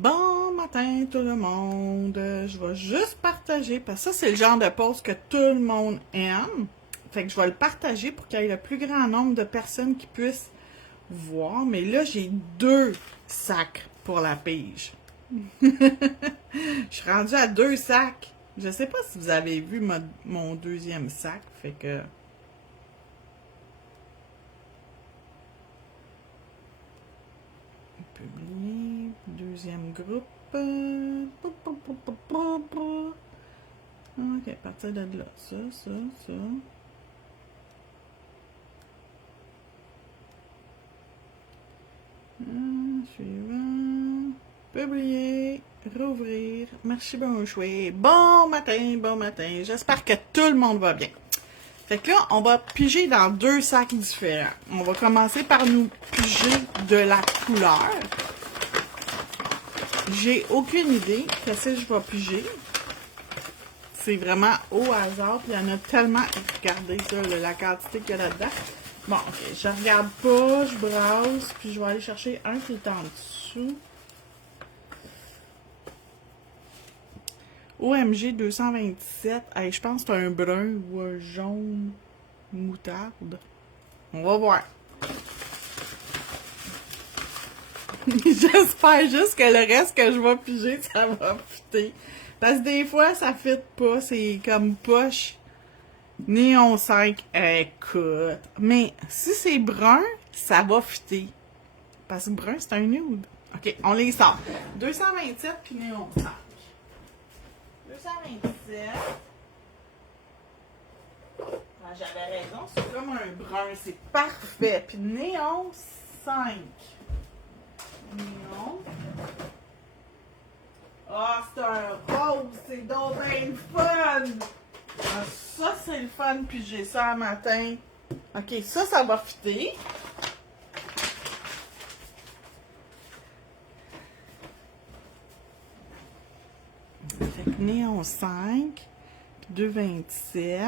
Bon matin tout le monde, je vais juste partager, parce que ça c'est le genre de post que tout le monde aime. Fait que je vais le partager pour qu'il y ait le plus grand nombre de personnes qui puissent voir. Mais là j'ai 2 sacs pour la pige. Je suis rendue à 2 sacs. Je sais pas si vous avez vu mon deuxième sac, fait que... Publier, deuxième groupe. Ok, à partir de là. Ça. Suivant. Publier. Rouvrir. Merci, bon chouette. Bon matin. J'espère que tout le monde va bien. Fait que là, on va piger dans 2 sacs différents. On va commencer par nous piger de la couleur. J'ai aucune idée qu'est-ce que je vais piger. C'est vraiment au hasard. Puis il y en a tellement. Regardez ça, la quantité qu'il y a là-dedans. Bon, ok. Je regarde pas, je brasse. Puis je vais aller chercher un qui est en dessous. OMG 227. Hey, je pense que c'est un brun ou un jaune moutarde. On va voir. J'espère juste que le reste que je vais piger, ça va fitter. Parce que des fois, ça fit pas. C'est comme poche. Néon 5, écoute. Mais si c'est brun, ça va fitter. Parce que brun, c'est un nude. Ok, on les sort. 227 puis néon 5. 227. Ah, j'avais raison, c'est comme un brun. C'est parfait. Puis néon 5. Néon. Ah, c'est un rose. C'est donc bien le fun. Ah, ça, c'est le fun, puis j'ai ça un matin. Ok, ça va fitter. Fait que néon 5, 227.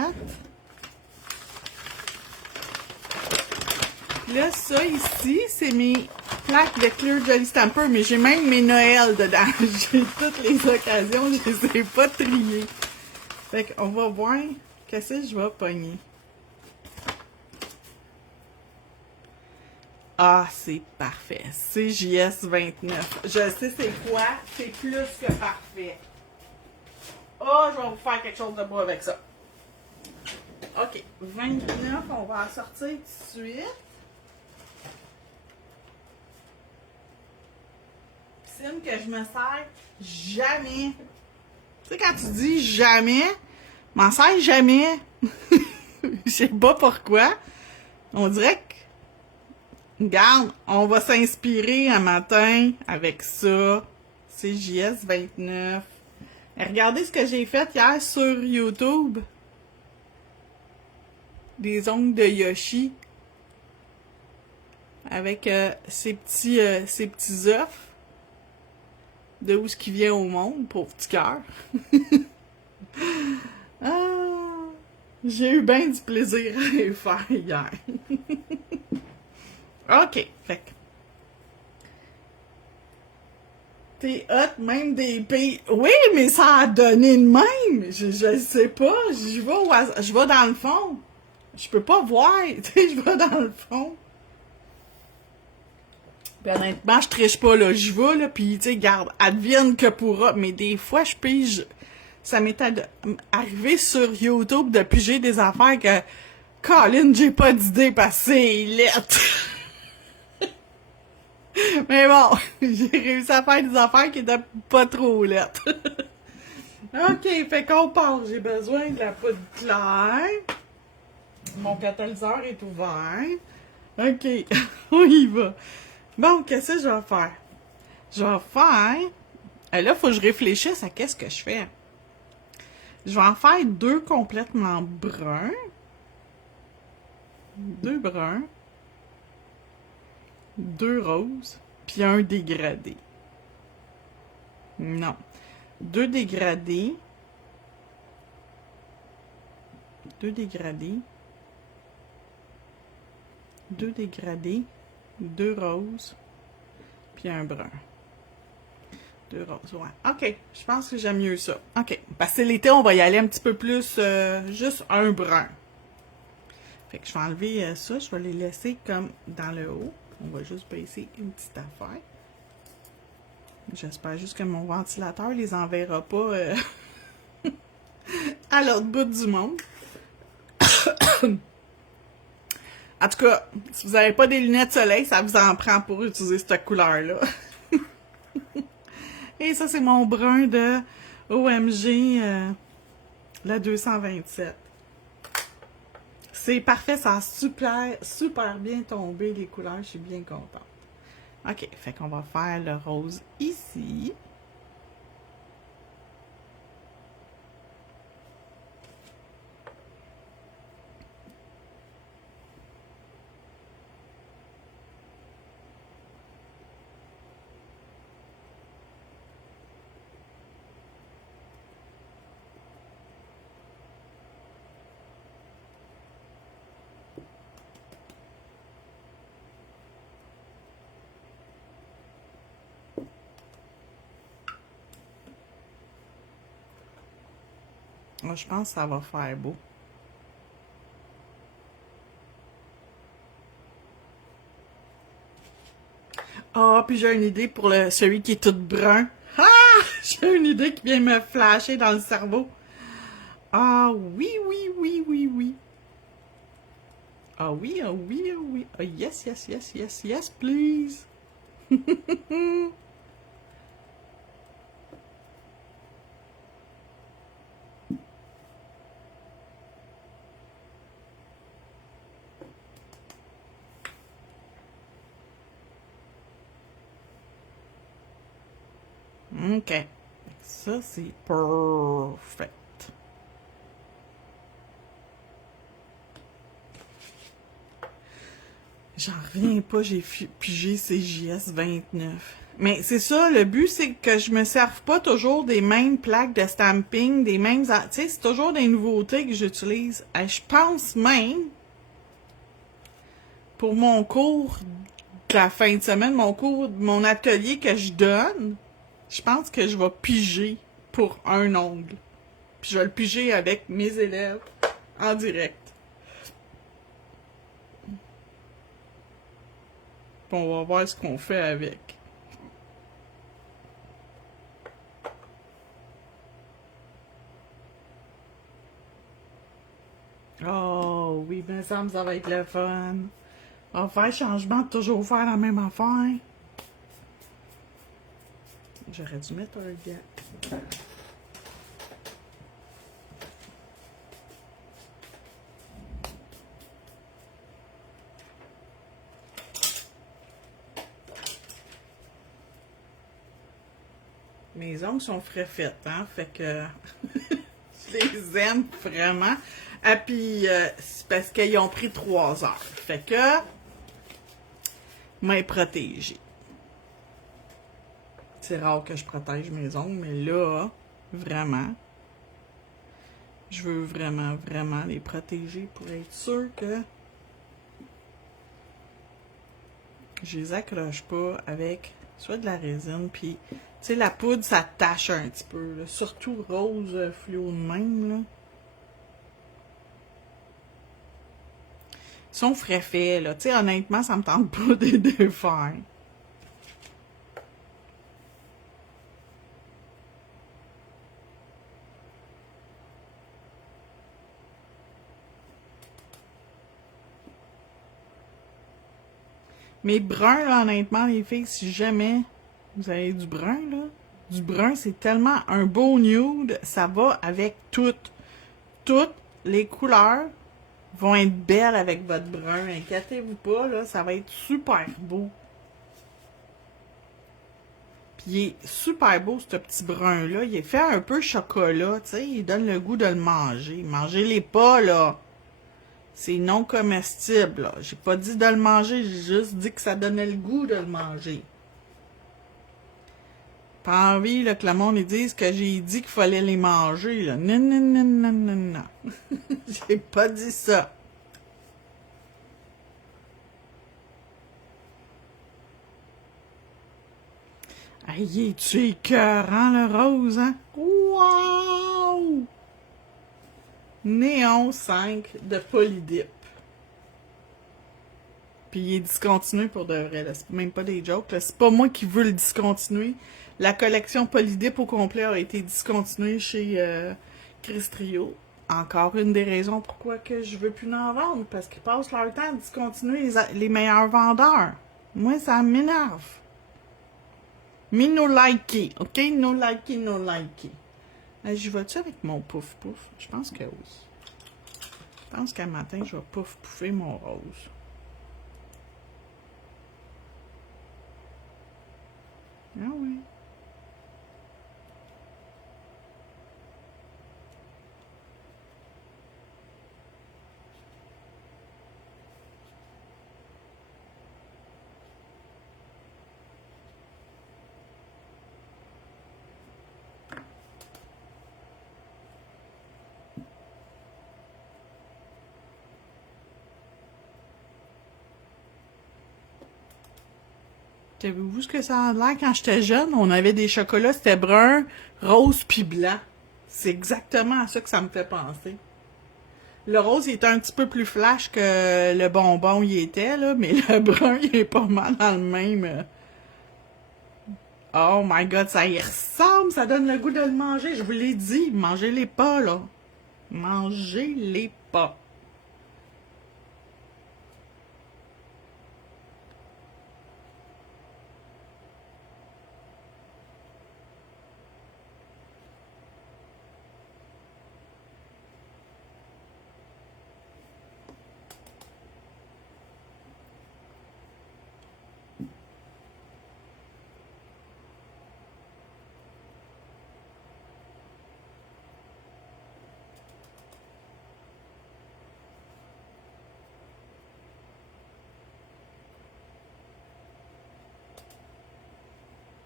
Là, ça ici, c'est mes plaques de Clear Jolly Stamper, mais j'ai même mes Noël dedans. J'ai toutes les occasions, je les ai pas triées. Fait qu'on va voir qu'est-ce que je vais pogner. Ah, c'est parfait. CJS 29. Je sais c'est quoi. C'est plus que parfait. Oh, je vais vous faire quelque chose de beau avec ça. OK. 29, on va en sortir tout de suite. Piscine que je me sers jamais. Tu sais, quand tu dis jamais, je m'en sers jamais. Je sais pas pourquoi. On dirait que, regarde, on va s'inspirer un matin avec ça. CJS 29. Et regardez ce que j'ai fait hier sur YouTube. Des ongles de Yoshi. Avec ces petits œufs. De où ce qui vient au monde, pauvre petit cœur. Ah, j'ai eu bien du plaisir à les faire hier. OK, fait que t'es hot, même des pays. Oui, mais ça a donné de même. Je sais pas. Je vais dans le fond. Je peux pas voir. Tu sais, je vais dans le fond. Puis honnêtement, je triche pas, là. Je vais, là, pis tu sais, garde, advienne que pourra. Mais des fois, je pige. Ça m'est arrivé sur YouTube de piger des affaires que. Colin, j'ai pas d'idée parce que c'est lettre. Mais bon, j'ai réussi à faire des affaires qui étaient pas trop lettres. OK, fait qu'on part. J'ai besoin de la poudre claire. Mon catalyseur est ouvert. OK, on y va. Bon, qu'est-ce que je vais faire? Je vais faire... Là, il faut que je réfléchisse à qu'est-ce que je fais. Je vais en faire 2 complètement bruns. 2 bruns. 2 roses. Puis un dégradé. Non. 2 dégradés. 2 dégradés. 2 dégradés. 2 roses. Puis un brun. Deux roses, ouais. OK, je pense que j'aime mieux ça. OK, parce que l'été, on va y aller un petit peu plus, juste un brun. Fait que je vais enlever ça, je vais les laisser comme dans le haut. On va juste baisser une petite affaire. J'espère juste que mon ventilateur les enverra pas à l'autre bout du monde. En tout cas, si vous n'avez pas des lunettes de soleil, ça vous en prend pour utiliser cette couleur-là. Et ça, c'est mon brun de OMG, la 227. C'est parfait, ça a super bien tombé, les couleurs, je suis bien contente. OK, fait qu'on va faire le rose ici. Moi, je pense que ça va faire beau. Ah, puis j'ai une idée pour celui qui est tout brun. Ah! J'ai une idée qui vient me flasher dans le cerveau. Ah oui, oui, oui, oui, oui. Ah oui, ah oui, ah oui. Ah yes, yes, yes, yes, yes, please. OK. Ça, c'est perfect. J'en reviens pas, j'ai pigé CJS 29. Mais c'est ça, le but, c'est que je me serve pas toujours des mêmes plaques de stamping, des mêmes... Tu sais, c'est toujours des nouveautés que j'utilise. Je pense même, pour mon cours de la fin de semaine, mon atelier que je donne, je pense que je vais piger pour un ongle. Puis je vais le piger avec mes élèves en direct. Puis on va voir ce qu'on fait avec. Oh oui, mais ça va être le fun. On va faire changement de toujours faire la même affaire. J'aurais dû mettre un gap. Mes ongles sont frais faits, hein? Fait que je les aime vraiment. Ah, puis c'est parce qu'ils ont pris 3 heures. Fait que m'être protégée. C'est rare que je protège mes ongles, mais là, vraiment, je veux vraiment, vraiment les protéger pour être sûr que je les accroche pas avec soit de la résine, puis tu sais, la poudre, ça tache un petit peu, là. Surtout rose fluo de même, là. Ils sont frais faits, là. Tu sais, honnêtement, ça me tente pas de les défaire. Mes bruns, là, honnêtement, les filles, si jamais vous avez du brun, là, du brun, c'est tellement un beau nude, ça va avec toutes. Toutes les couleurs vont être belles avec votre brun. Inquiétez-vous pas, là, ça va être super beau. Puis il est super beau, ce petit brun-là. Il est fait un peu chocolat, tu sais, il donne le goût de le manger. Mangez-les pas, là. C'est non comestible, là. J'ai pas dit de le manger, j'ai juste dit que ça donnait le goût de le manger. Pas envie là, que le monde dise que j'ai dit qu'il fallait les manger. Là. Non, non, non, non, non, non. J'ai pas dit ça. Aïe, es-tu écœurant, le rose, hein? Wow! Néon 5 de Polydip. Puis il est discontinué pour de vrai, là. C'est même pas des jokes, là. C'est pas moi qui veux le discontinuer. La collection Polydip au complet a été discontinuée chez Chris Trio. Encore une des raisons pourquoi que je veux plus en vendre. Parce qu'ils passent leur temps à discontinuer les meilleurs vendeurs. Moi, ça m'énerve. Me no likey, ok? No likey, no likey. J'y vais-tu avec mon pouf-pouf? Je pense que oui. Je pense qu'à matin, je vais pouf-pouffer mon rose. Ah oui. Savez-vous ce que ça a l'air quand j'étais jeune? On avait des chocolats, c'était brun, rose puis blanc. C'est exactement à ça que ça me fait penser. Le rose, il était un petit peu plus flash que le bonbon il était, là, mais le brun, il est pas mal dans le même. Oh my god, ça y ressemble, ça donne le goût de le manger. Je vous l'ai dit, mangez-les pas, là. Mangez-les pas.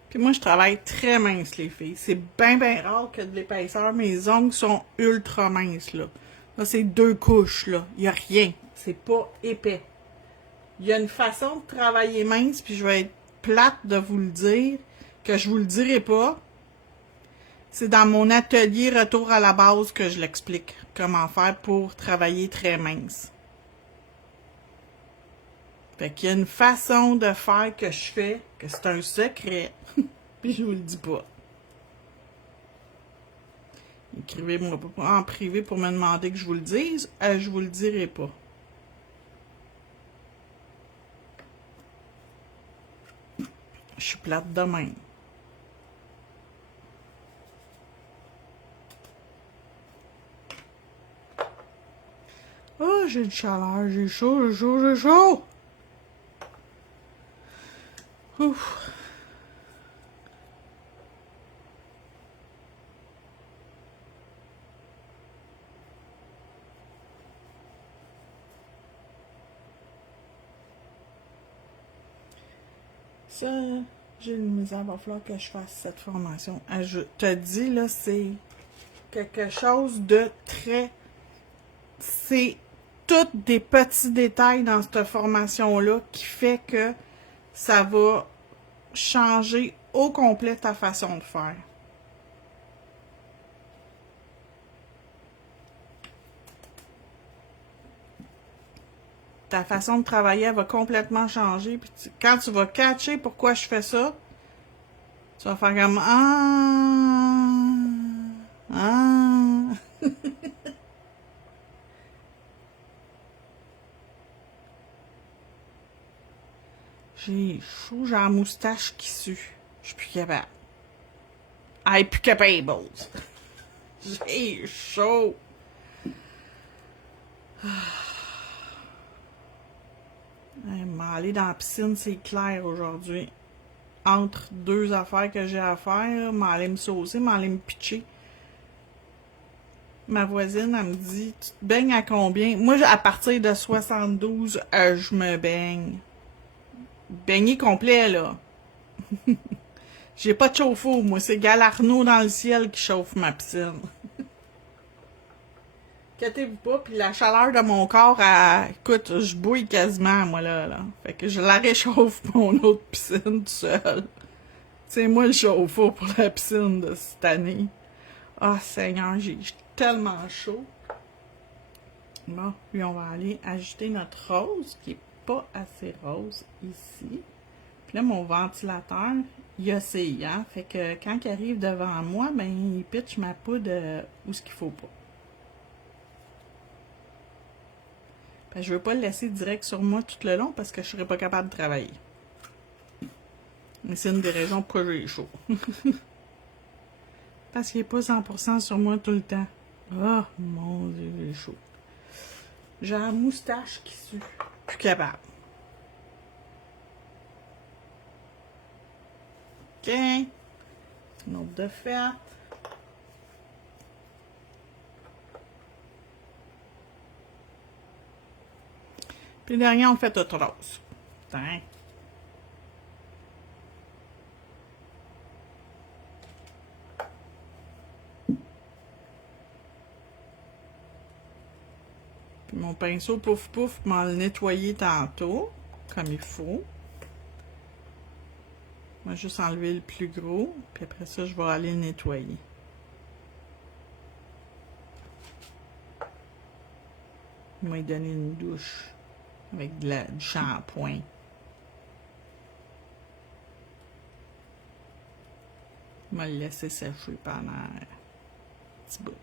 Puis moi, je travaille très mince, les filles. C'est bien, bien rare que de l'épaisseur. Mes ongles sont ultra minces, là. Là, c'est 2 couches, là. Il n'y a rien. C'est pas épais. Il y a une façon de travailler mince, puis je vais être plate de vous le dire, que je vous le dirai pas. C'est dans mon atelier Retour à la base que je l'explique. Comment faire pour travailler très mince. Fait qu'il y a une façon de faire que je fais, que c'est un secret, puis je vous le dis pas. Écrivez-moi pas en privé pour me demander que je vous le dise, je vous le dirai pas. Je suis plate de même. Oh, j'ai une chaleur, j'ai chaud, j'ai chaud, j'ai chaud! Ouf! Ça, j'ai une misère, il va falloir que je fasse cette formation. Je te dis, là, c'est quelque chose de très... C'est tous des petits détails dans cette formation-là qui fait que ça va changer au complet ta façon de faire. Ta façon de travailler, elle va complètement changer. Puis quand tu vas catcher pourquoi je fais ça, tu vas faire comme ah. J'ai chaud, j'ai la moustache qui sue. Je suis plus capable. I'm plus capable. J'ai chaud. M'aller dans la piscine, c'est clair aujourd'hui. Entre 2 affaires que j'ai à faire, m'aller me saucer, m'aller me pitcher. Ma voisine, elle me dit, tu te baignes à combien? Moi, à partir de 72, je me baigne. Baigner complet, là. J'ai pas de chauffe-eau, moi. C'est Galarno dans le ciel qui chauffe ma piscine. Inquiétez-vous pas, puis la chaleur de mon corps, écoute, je bouille quasiment, moi, là. Fait que je la réchauffe mon autre piscine tout seul. C'est moi le chauffe-eau pour la piscine de cette année. Ah, Seigneur, j'ai tellement chaud. Bon, puis on va aller ajouter notre rose, qui est pas assez rose ici. Puis là, mon ventilateur, il oscille, hein? Fait que quand il arrive devant moi, ben, il pitch ma poudre où ce qu'il faut pas. Fait que je veux pas le laisser direct sur moi tout le long parce que je serais pas capable de travailler. Mais c'est une des raisons pourquoi j'ai chaud. Parce qu'il est pas 100% sur moi tout le temps. Oh, mon Dieu, j'ai chaud. J'ai la moustache qui sue. Plus capable. OK. Une autre de fête. Puis derrière, on fait autre chose. Tiens. Puis mon pinceau pouf pouf m'a le nettoyé tantôt, comme il faut. Je vais juste enlever le plus gros, puis après ça, je vais aller le nettoyer. Il m'a donné une douche avec du shampoing. Il m'a laissé sécher pendant un petit bout.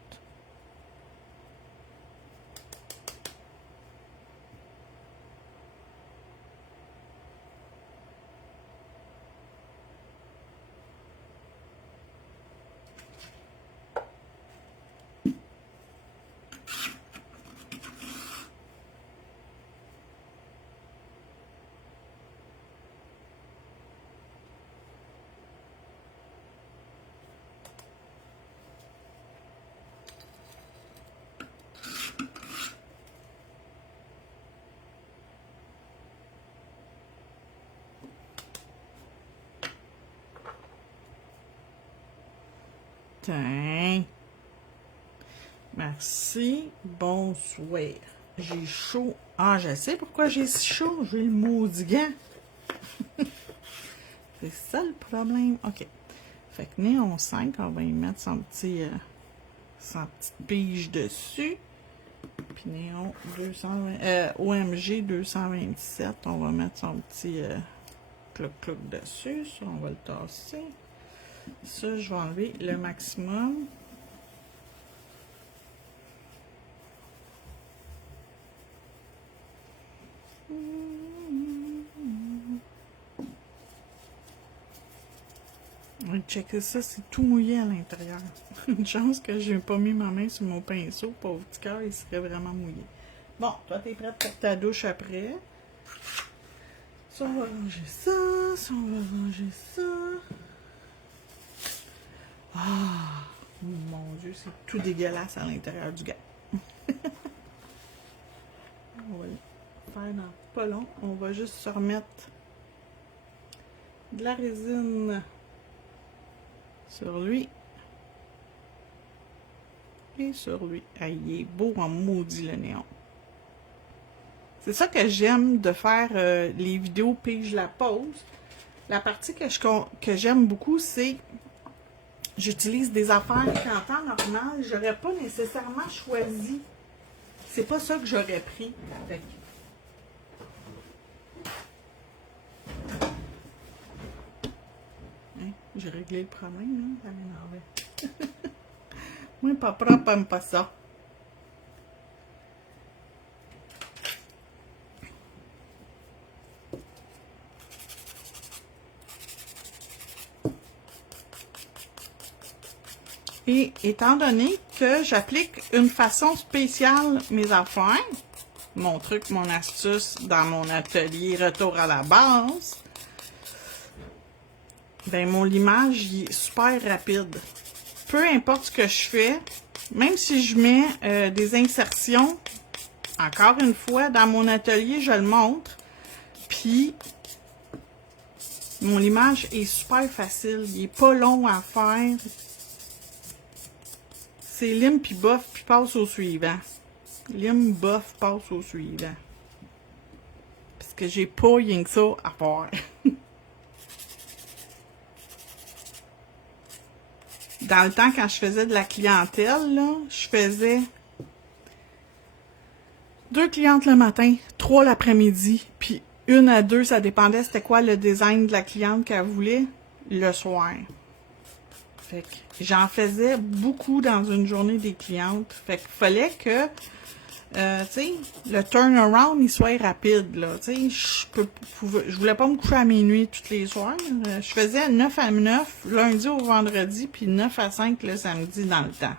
Tiens. Merci. Bonsoir. J'ai chaud. Ah, je sais pourquoi j'ai si chaud. J'ai le maudit gant. C'est ça le problème. OK. Fait que néon 5, on va y mettre son petite pige dessus. Puis néon 220, OMG 227, on va mettre son petit clouc-clouc dessus. Ça, on va le tasser. Ça, je vais enlever le maximum. Checkez ça, c'est tout mouillé à l'intérieur. Une chance que j'ai pas mis ma main sur mon pinceau, pauvre petit cœur, il serait vraiment mouillé. Bon, toi, t'es prête pour ta douche après. Ça, on va ranger ça. Ça, on va ranger ça. Ah, mon Dieu, c'est tout dégueulasse à l'intérieur du gars. On va le faire dans pas long. On va juste se remettre de la résine sur lui. Et sur lui. Ah, il est beau en maudit le néon. C'est ça que j'aime de faire les vidéos puis je la pose. La partie que j'aime beaucoup, c'est j'utilise des affaires qu'en temps normal, j'aurais pas nécessairement choisi. C'est pas ça que j'aurais pris. Fait que j'ai réglé le problème, là. Ça m'énervait. Moi, pas propre, aime pas ça. Et étant donné que j'applique une façon spéciale mes affaires, mon truc, mon astuce dans mon atelier retour à la base, ben mon limage il est super rapide. Peu importe ce que je fais, même si je mets des insertions, encore une fois, dans mon atelier, je le montre, puis mon limage est super facile, il est pas long à faire. C'est lime puis bof puis passe au suivant. Lime, bof, passe au suivant. Parce que j'ai pas rien que ça à faire. dans le temps, quand je faisais de la clientèle, là, je faisais 2 clientes le matin, 3 l'après-midi, puis 1 à 2, ça dépendait c'était quoi le design de la cliente qu'elle voulait, le soir. Fait que j'en faisais beaucoup dans une journée des clientes. Fait qu'il fallait que, tu sais, le turnaround, il soit rapide, là. Tu sais, je voulais pas me coucher à minuit tous les soirs. Je faisais 9 à 9, lundi au vendredi, puis 9 à 5 le samedi dans le temps.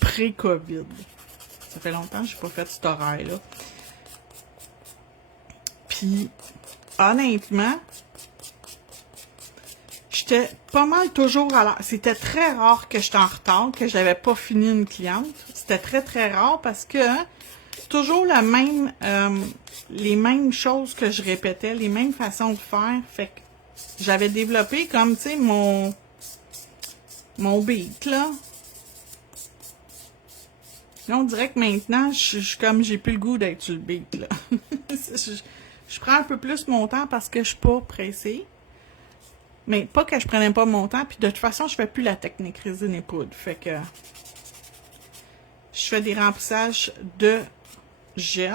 Pré-COVID. Ça fait longtemps que j'ai pas fait cet horaire-là. Puis, honnêtement, j'étais pas mal toujours à l'heure. C'était très rare que j'étais en retard, que j'avais pas fini une cliente. C'était très, très rare parce que toujours les mêmes choses que je répétais, les mêmes façons de faire. Fait que j'avais développé comme, tu sais, mon beat, là. Là, on dirait que maintenant, j'ai plus le goût d'être sur le beat, là. je prends un peu plus mon temps parce que je suis pas pressée. Mais pas que je prenais pas mon temps, puis de toute façon, je fais plus la technique résine et poudre. Fait que je fais des remplissages de gel.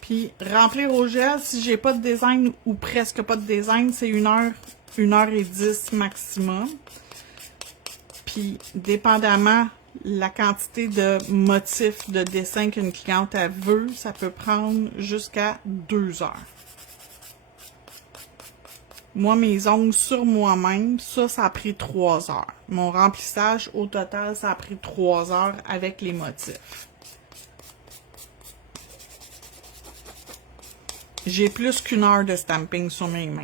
Puis remplir au gel, si j'ai pas de design ou presque pas de design, c'est 1h10 maximum. Puis dépendamment la quantité de motifs de dessin qu'une cliente a veut, ça peut prendre jusqu'à 2 heures. Moi, mes ongles sur moi-même, ça a pris 3 heures. Mon remplissage, au total, ça a pris 3 heures avec les motifs. J'ai plus qu'1 heure de stamping sur mes mains.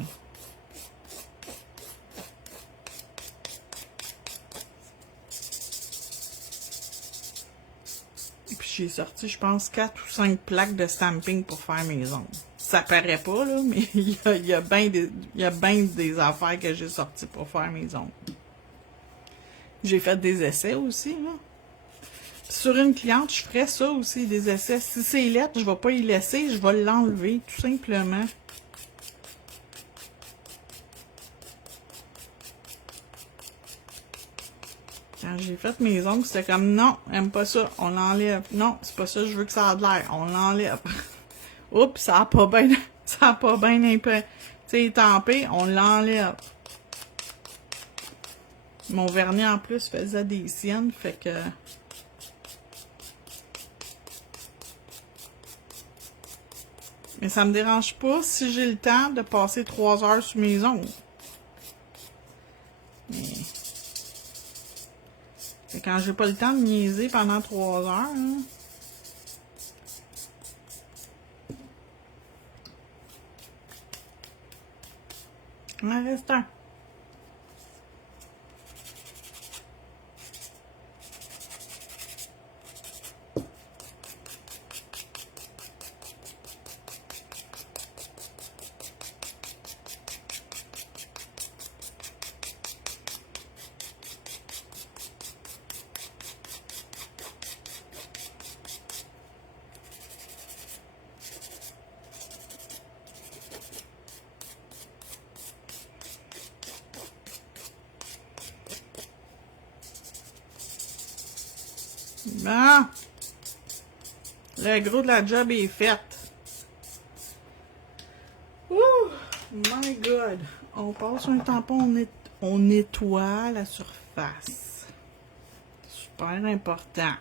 Et puis j'ai sorti, je pense, 4 ou 5 plaques de stamping pour faire mes ongles. Ça paraît pas, là, mais il y a bien des affaires que j'ai sorties pour faire mes ongles. J'ai fait des essais aussi, là. Sur une cliente, je ferais ça aussi, des essais. Si c'est lettre, je vais pas y laisser, je vais l'enlever, tout simplement. Quand j'ai fait mes ongles, c'était comme, non, j'aime pas ça, on l'enlève. Non, c'est pas ça, je veux que ça a de l'air, on l'enlève. Oups, ça a pas bien un peu, tu sais, étampé, on l'enlève. Mon vernis, en plus, faisait des siennes, fait que... Mais ça me dérange pas si j'ai le temps de passer 3 heures sur mes ongles. Mais... Et quand j'ai pas le temps de niaiser pendant 3 heures, hein, il en reste un. Bon. Le gros de la job est fait. Ouh! My God! On passe un tampon, on nettoie la surface. Super important.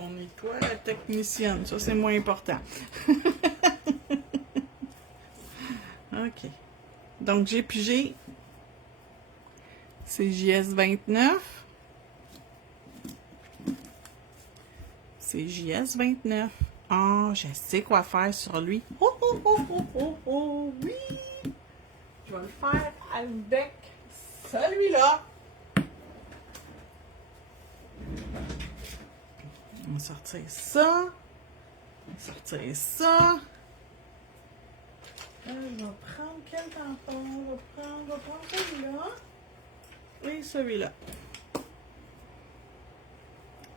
On nettoie la technicienne. Ça, c'est moins important. OK. Donc, j'ai pigé. C'est JS29. C'est JS29. Oh, je sais quoi faire sur lui. Oh, oh, oh, oh, oh, oh, oui! Je vais le faire avec celui-là. On va sortir ça. sortir ça. Je vais prendre quel tampon? Je vais prendre celui-là. Et celui-là.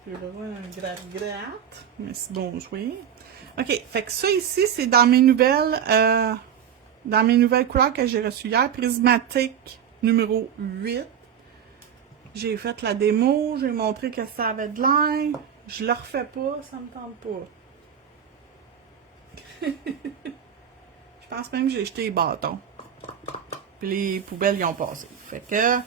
J'ai besoin d'un gratte-gratte. Merci, bonjour. OK, fait que ça ici, c'est dans mes nouvelles couleurs que j'ai reçues hier. Prismatique numéro 8. J'ai fait la démo, j'ai montré que ça avait de l'air. Je le refais pas, ça me tente pas. Je pense même que j'ai jeté les bâtons. Puis les poubelles y ont passé. Fait que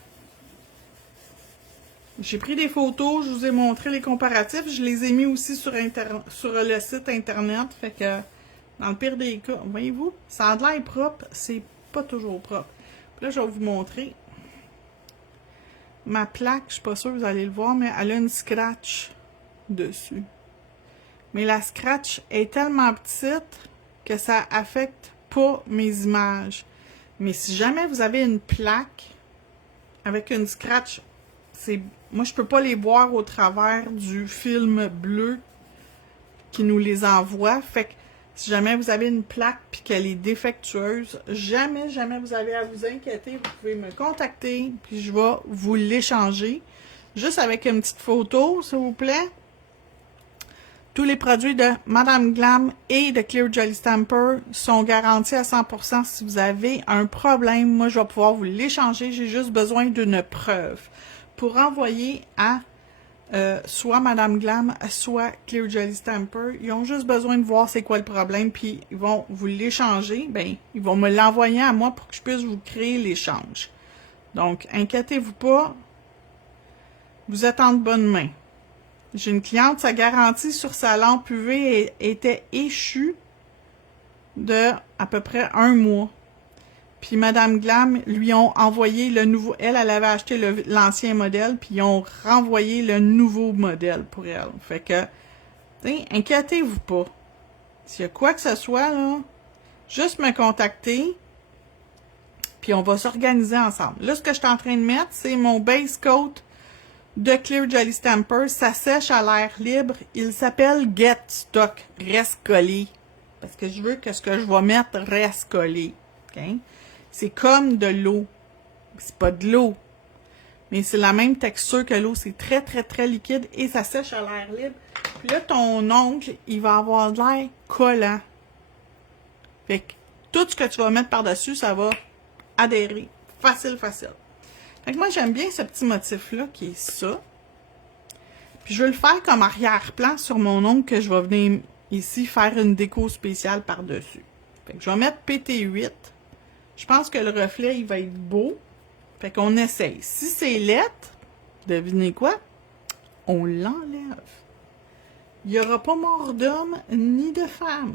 j'ai pris des photos, je vous ai montré les comparatifs. Je les ai mis aussi sur le site internet. Fait que dans le pire des cas, voyez-vous, ça a de l'air propre, c'est pas toujours propre. Puis là, je vais vous montrer. Ma plaque, je suis pas sûre que vous allez le voir, mais elle a une scratch dessus. Mais la scratch est tellement petite que ça affecte pas mes images. Mais si jamais vous avez une plaque avec une scratch, moi je peux pas les voir au travers du film bleu qui nous les envoie. Fait que si jamais vous avez une plaque puis qu'elle est défectueuse, jamais vous avez à vous inquiéter, vous pouvez me contacter puis je vais vous l'échanger. Juste avec une petite photo, s'il vous plaît. Tous les produits de Madame Glam et de Clear Jelly Stamper sont garantis à 100% si vous avez un problème. Moi, je vais pouvoir vous l'échanger. J'ai juste besoin d'une preuve pour envoyer à soit Madame Glam, soit Clear Jelly Stamper. Ils ont juste besoin de voir c'est quoi le problème, puis ils vont vous l'échanger. Ben, ils vont me l'envoyer à moi pour que je puisse vous créer l'échange. Donc, inquiétez-vous pas. Vous êtes en de bonnes mains. J'ai une cliente, sa garantie sur sa lampe UV était échue de à peu près 1 mois. Puis Madame Glam lui ont envoyé le nouveau. Elle avait acheté l'ancien modèle, puis ils ont renvoyé le nouveau modèle pour elle. Fait que, inquiétez-vous pas. S'il y a quoi que ce soit, là, juste me contacter, puis on va s'organiser ensemble. Là, ce que je suis en train de mettre, c'est mon base coat de Clear Jelly Stamper. Ça sèche à l'air libre. Il s'appelle Get Stock, reste collé. Parce que je veux que ce que je vais mettre reste collé. Okay? C'est comme de l'eau. C'est pas de l'eau. Mais c'est la même texture que l'eau. C'est très, très, très liquide et ça sèche à l'air libre. Puis là, ton ongle, il va avoir de l'air collant. Fait que tout ce que tu vas mettre par-dessus, ça va adhérer. Facile, facile. Fait que moi, j'aime bien ce petit motif-là qui est ça. Puis je vais le faire comme arrière-plan sur mon ongle que je vais venir ici faire une déco spéciale par-dessus. Fait que je vais mettre PT8. Je pense que le reflet, il va être beau. Fait qu'on essaye. Si c'est lettre, devinez quoi? On l'enlève. Il n'y aura pas mort d'homme ni de femme.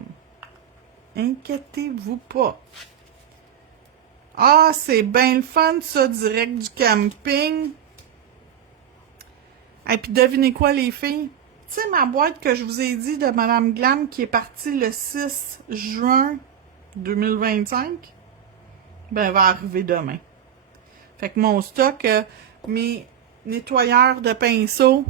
Inquiétez-vous pas. Ah, c'est bien le fun, ça, direct du camping. Et puis, devinez quoi, les filles? Tu sais, ma boîte que je vous ai dit de Madame Glam qui est partie le 6 juin 2025, ben, elle va arriver demain. Fait que mon stock, mes nettoyeurs de pinceaux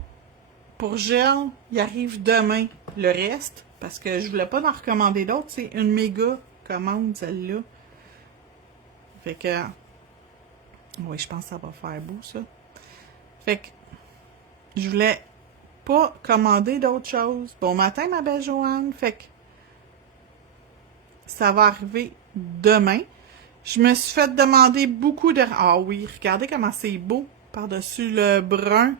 pour gel, ils arrivent demain. Le reste, parce que je voulais pas en recommander d'autres, c'est une méga commande, celle-là. Fait que, oui, je pense que ça va faire beau, ça. Fait que, je voulais pas commander d'autres choses. Bon matin, ma belle Joanne. Fait que, ça va arriver demain. Je me suis fait demander beaucoup de... Ah oui, regardez comment c'est beau par-dessus le brun.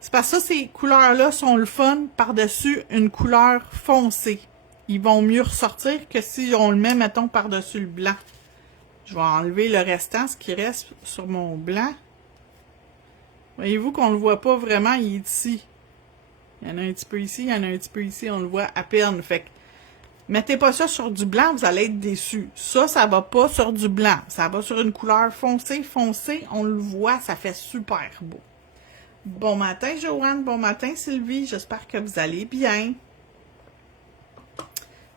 C'est parce que ça, ces couleurs-là sont le fun par-dessus une couleur foncée. Ils vont mieux ressortir que si on le met, mettons, par-dessus le blanc. Je vais enlever le restant, ce qui reste sur mon blanc. Voyez-vous qu'on le voit pas vraiment, il est ici. Il y en a un petit peu ici, il y en a un petit peu ici, on le voit à peine. Fait que, mettez pas ça sur du blanc, vous allez être déçus. Ça va pas sur du blanc. Ça va sur une couleur foncée, on le voit, ça fait super beau. Bon matin, Joanne. Bon matin, Sylvie. J'espère que vous allez bien.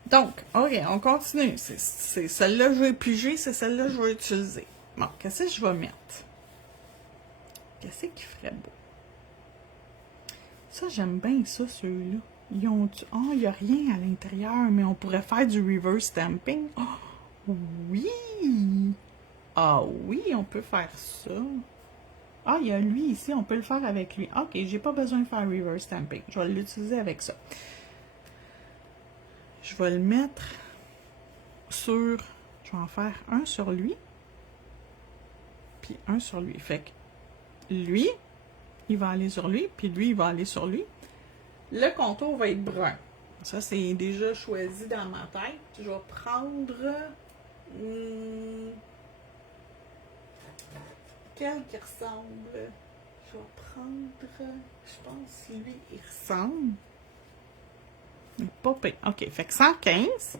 Donc, OK, on continue. C'est celle-là que je vais piger, c'est celle-là que je vais utiliser. Bon, qu'est-ce que je vais mettre? Qu'est-ce qui ferait beau? Ça, j'aime bien ça, celui-là. Ils ont... Oh, il n'y a rien à l'intérieur, mais on pourrait faire du reverse stamping. Oh, oui! Ah oui, on peut faire ça. Ah, il y a lui ici, on peut le faire avec lui. Ok, j'ai pas besoin de faire reverse stamping. Je vais l'utiliser avec ça. Je vais le mettre sur... Je vais en faire un sur lui. Puis un sur lui. Fait que lui, il va aller sur lui, puis lui, il va aller sur lui. Le contour va être brun. Ça, c'est déjà choisi dans ma tête. Je vais prendre... quel qui ressemble? Je vais prendre... Je pense que lui, il ressemble. Il est pas pire. OK, fait que 115.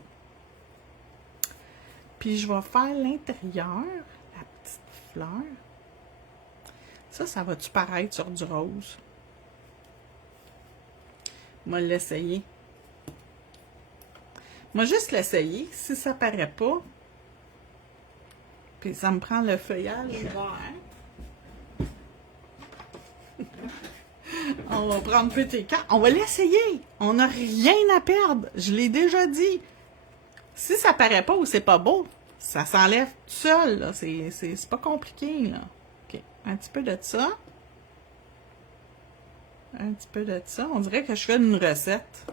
Puis je vais faire l'intérieur, la petite fleur. Ça va-tu paraître sur du rose? On va l'essayer. Moi, juste l'essayer. Si ça paraît pas, puis ça me prend le feuillage vert. On va prendre petit camp. On va l'essayer. On n'a rien à perdre. Je l'ai déjà dit. Si ça paraît pas ou c'est pas beau, ça s'enlève tout seul. C'est pas compliqué. Là. OK. Un petit peu de ça. Un petit peu de ça. On dirait que je fais une recette.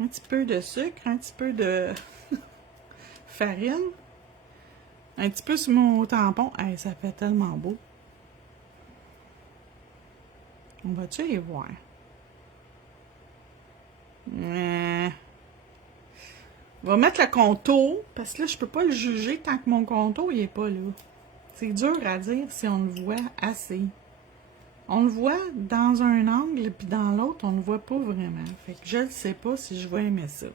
Un petit peu de sucre, un petit peu de farine. Un petit peu sur mon tampon. Hey, ça fait tellement beau. On va-tu les voir? On va mettre le contour, parce que là, je peux pas le juger tant que mon contour, il est pas là. C'est dur à dire si on le voit assez. On le voit dans un angle, puis dans l'autre, on le voit pas vraiment. Fait que je ne sais pas si je vais aimer ça.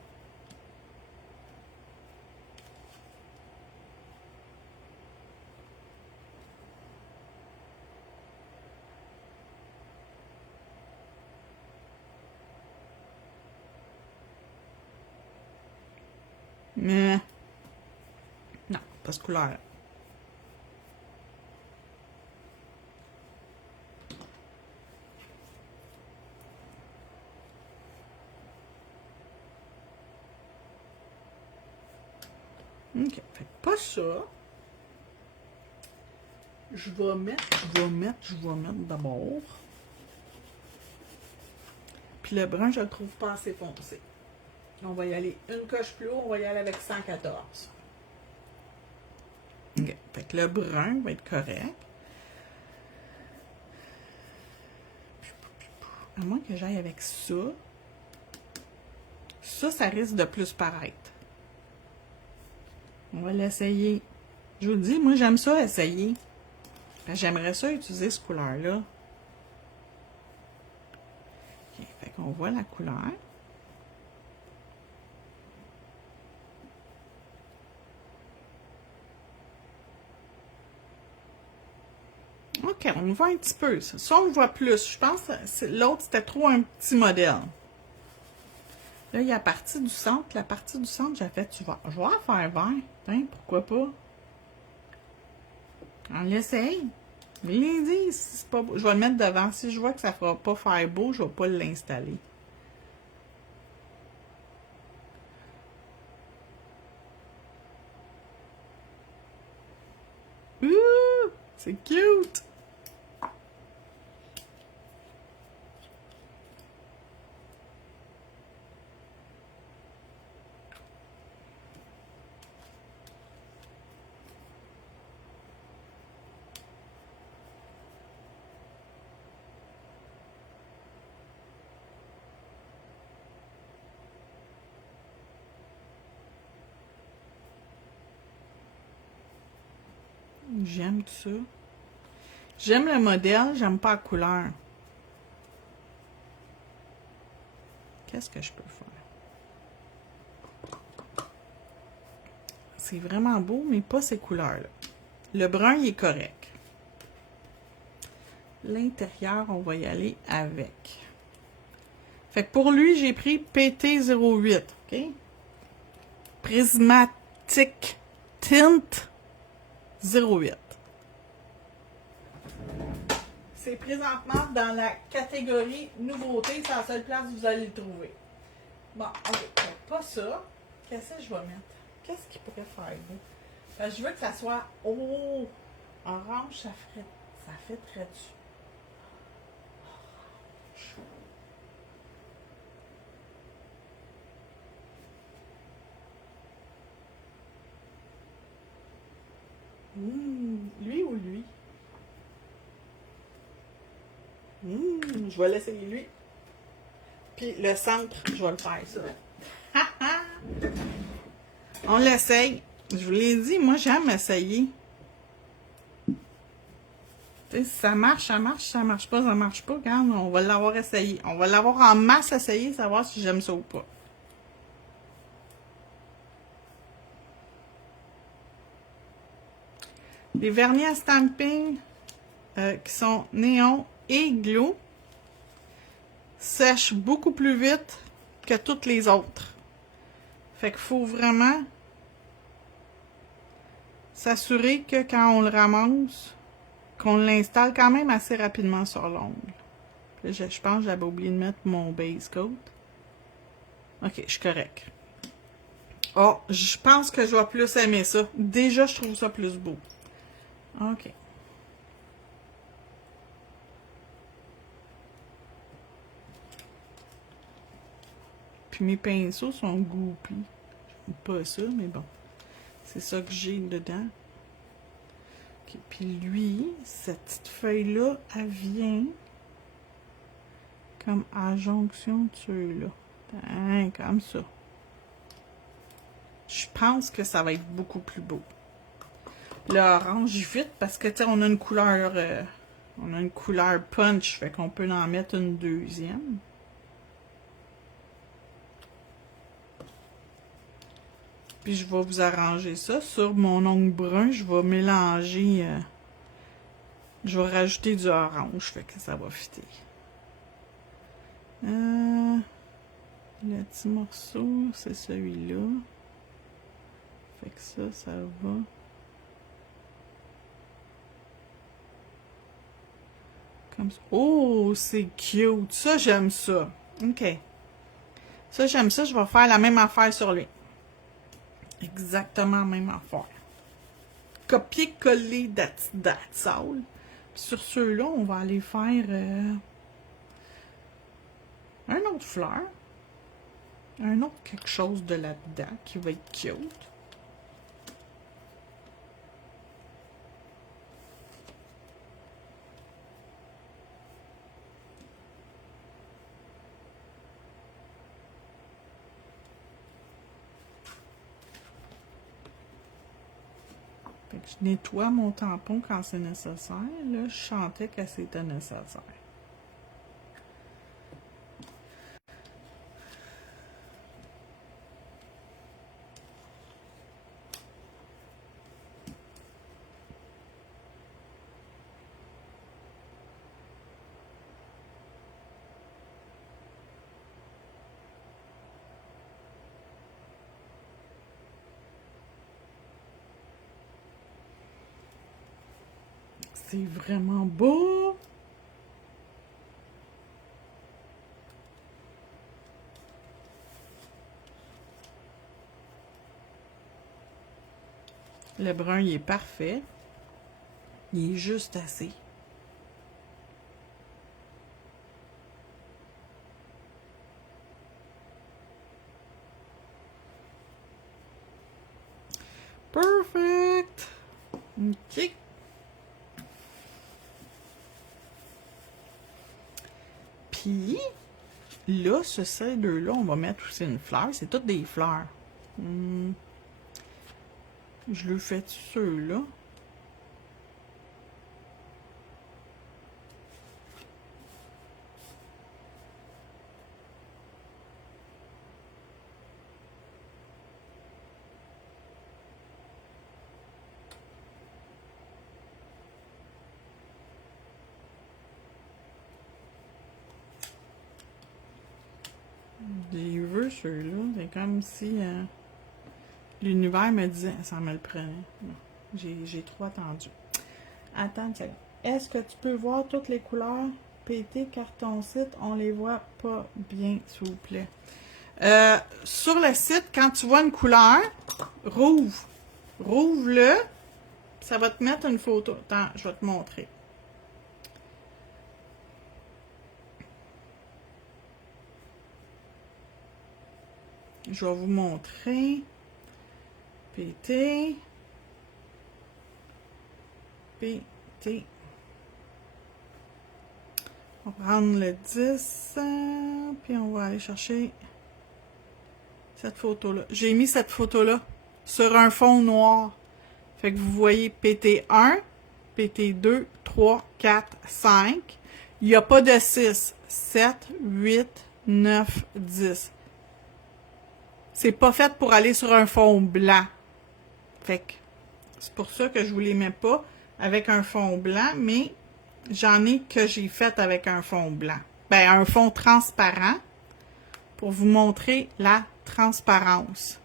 Mais non, pas ce couleur-là. OK, fait que pas ça. Je vais mettre d'abord. Puis le brun, je le trouve pas assez foncé. On va y aller une coche plus haut, on va y aller avec 114. OK, fait que le brun va être correct. À moins que j'aille avec ça. Ça risque de plus paraître. On va l'essayer. Je vous le dis, moi, j'aime ça essayer. J'aimerais ça utiliser cette couleur-là. OK, fait qu'on voit la couleur. OK, on le voit un petit peu. Ça, on le voit plus. Je pense que l'autre, c'était trop un petit modèle. Là, il y a la partie du centre. La partie du centre, j'ai fait, je vais en faire vert. Hein, pourquoi pas? On l'essaye. Je l'ai dit, si c'est pas beau. Je vais le mettre devant. Si je vois que ça ne fera pas faire beau, je ne vais pas l'installer. Ouh! C'est cute! J'aime tout ça. J'aime le modèle, j'aime pas la couleur. Qu'est-ce que je peux faire? C'est vraiment beau, mais pas ces couleurs-là. Le brun, il est correct. L'intérieur, on va y aller avec. Fait que pour lui, j'ai pris PT08, OK? Prismatic Tint 08. c'est présentement dans la catégorie nouveauté. C'est la seule place où vous allez le trouver. Bon, ok. Pas ça. Qu'est-ce que je vais mettre? Qu'est-ce qui pourrait faire beau? Parce que je veux que ça soit orange, ça fait très dessus. Lui ou lui? Je vais l'essayer lui. Puis le centre, je vais le faire ça. On l'essaye. Je vous l'ai dit, moi j'aime essayer. Si ça marche, ça marche. Si ça marche pas, ça marche pas. Regarde, on va l'avoir essayé. On va l'avoir en masse essayé, savoir si j'aime ça ou pas. Les vernis à stamping qui sont néon et glue sèchent beaucoup plus vite que toutes les autres. Fait qu'il faut vraiment s'assurer que quand on le ramasse, qu'on l'installe quand même assez rapidement sur l'ongle. Je pense que j'avais oublié de mettre mon base coat. Ok, je suis correct. Oh, je pense que je vais plus aimer ça. Déjà, je trouve ça plus beau. Ok. Puis mes pinceaux sont goupilles. Pas ça, mais bon. C'est ça que j'ai dedans. Ok, puis lui, cette petite feuille-là, elle vient comme à jonction de ceux-là. Hein, comme ça. Je pense que ça va être beaucoup plus beau. L'orange vite parce que tu sais, on a une couleur punch, fait qu'on peut en mettre une deuxième. Puis je vais vous arranger ça sur mon ongle brun, je vais mélanger, je vais rajouter du orange, fait que ça va fitter. Le petit morceau, c'est celui-là. Fait que ça va. Comme ça. Oh, c'est cute. Ça, j'aime ça. OK. Ça, j'aime ça. Je vais faire la même affaire sur lui. Exactement la même affaire. Copier-coller that's all. Sur ceux-là, on va aller faire un autre fleur. Un autre quelque chose de là-dedans qui va être cute. Fait que je nettoie mon tampon quand c'est nécessaire. Là, je chantais que c'était nécessaire. C'est vraiment beau! Le brun, il est parfait. Il est juste assez. Perfect! OK. Puis, là, ces deux-là, on va mettre aussi une fleur. C'est toutes des fleurs. Je le fais ceux-là. J'ai vu ceux-là. C'est comme si l'univers me disait, ça me le prenait. J'ai trop attendu. Attends une seconde. est-ce que tu peux voir toutes les couleurs PT car ton site, on les voit pas bien, s'il vous plaît. Sur le site, quand tu vois une couleur, rouvre. Rouvre-le. Ça va te mettre une photo. Attends, je vais te montrer. Je vais vous montrer. PT. PT. On va prendre le 10. Puis on va aller chercher cette photo-là. J'ai mis cette photo-là sur un fond noir. Fait que vous voyez PT1, PT2, 3, 4, 5. Il n'y a pas de 6. 7, 8, 9, 10. C'est pas fait pour aller sur un fond blanc. Fait que c'est pour ça que je vous les mets pas avec un fond blanc, mais j'en ai que j'ai fait avec un fond blanc. Ben, un fond transparent pour vous montrer la transparence.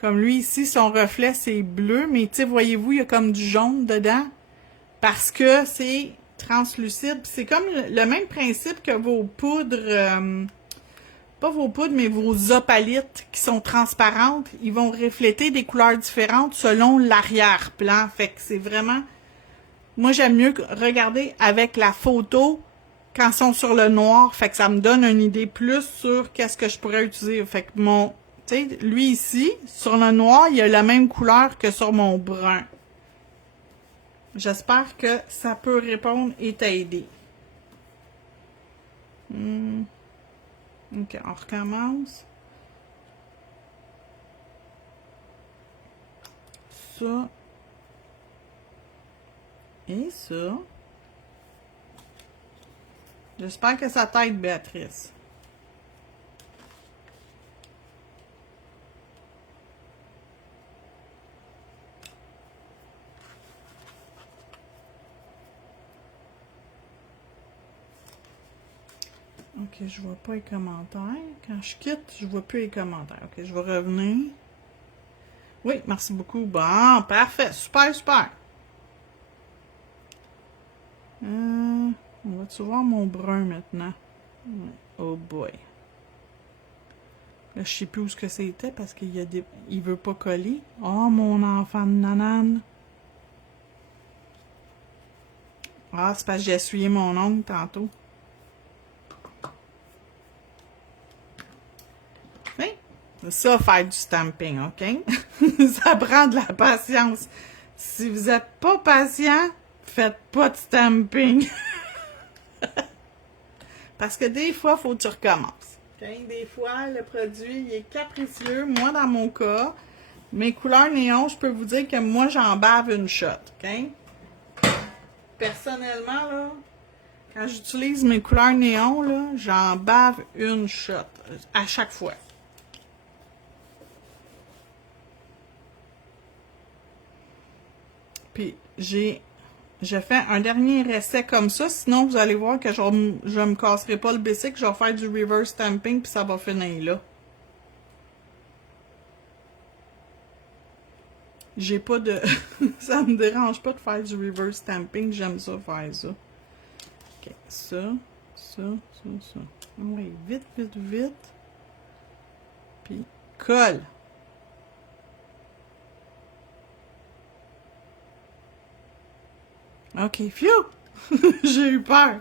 Comme lui ici, son reflet, c'est bleu, mais tu sais, voyez-vous, il y a comme du jaune dedans parce que c'est translucide. C'est comme le même principe que vos poudres, pas vos poudres, mais vos opalites qui sont transparentes. Ils vont refléter des couleurs différentes selon l'arrière-plan. Fait que c'est vraiment... Moi, j'aime mieux regarder avec la photo quand ils sont sur le noir. Fait que ça me donne une idée plus sur qu'est-ce que je pourrais utiliser. Fait que mon... Tu sais, lui ici, sur le noir, il a la même couleur que sur mon brun. J'espère que ça peut répondre et t'aider. Ok, on recommence. Ça. Et ça. J'espère que ça t'aide, Béatrice. Ok, je vois pas les commentaires. Quand je quitte, je vois plus les commentaires. Ok, je vais revenir. Oui, merci beaucoup. Bon, parfait. Super, super. On va-tu voir mon brun maintenant? Oh boy. Là, je sais plus où ce que c'était parce qu'il y a des... Il veut pas coller. Oh, mon enfant de nanane. Ah, c'est parce que j'ai essuyé mon ongle tantôt. Oui, c'est ça, faire du stamping, OK? Ça prend de la patience. Si vous n'êtes pas patient, faites pas de stamping. Parce que des fois, il faut que tu recommences. Okay? Des fois, le produit il est capricieux. Moi, dans mon cas, mes couleurs néon, je peux vous dire que moi, j'en bave une shot. OK? Personnellement, là, quand j'utilise mes couleurs néon, là, j'en bave une shot à chaque fois. Puis, je fais un dernier essai comme ça, sinon vous allez voir que je me casserai pas le bicycle, je vais faire du reverse stamping puis ça va finir là. J'ai pas de... ça me dérange pas de faire du reverse stamping, j'aime ça faire ça. Ok, ça. Oui, vite, vite, vite. Puis, colle. Ok, phew! J'ai eu peur.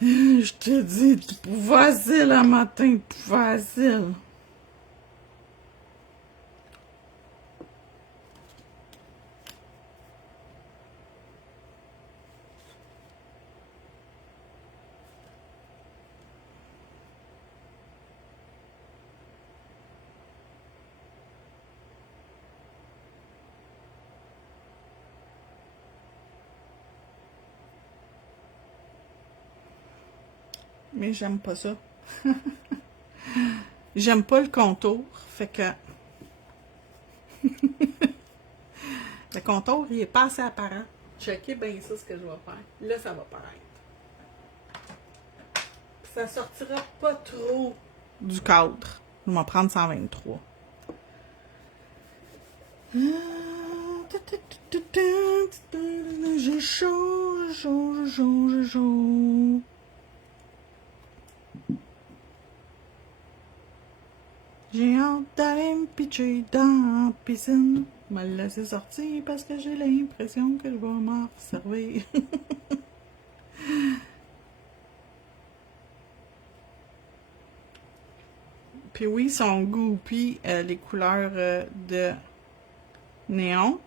Je te dis, plus facile un matin, plus facile. Mais j'aime pas ça. J'aime pas le contour, fait que... le contour, il est pas assez apparent. Checkez bien ça, ce que je vais faire. Là, ça va paraître. Puis ça sortira pas trop du cadre. Je vais prendre 123. J'ai chaud, chaud, chaud, chaud. J'ai hâte d'aller me pitcher dans la piscine. Me laisser sortir parce que j'ai l'impression que je vais m'en servir. Puis oui, ils sont goopy, les couleurs de néon.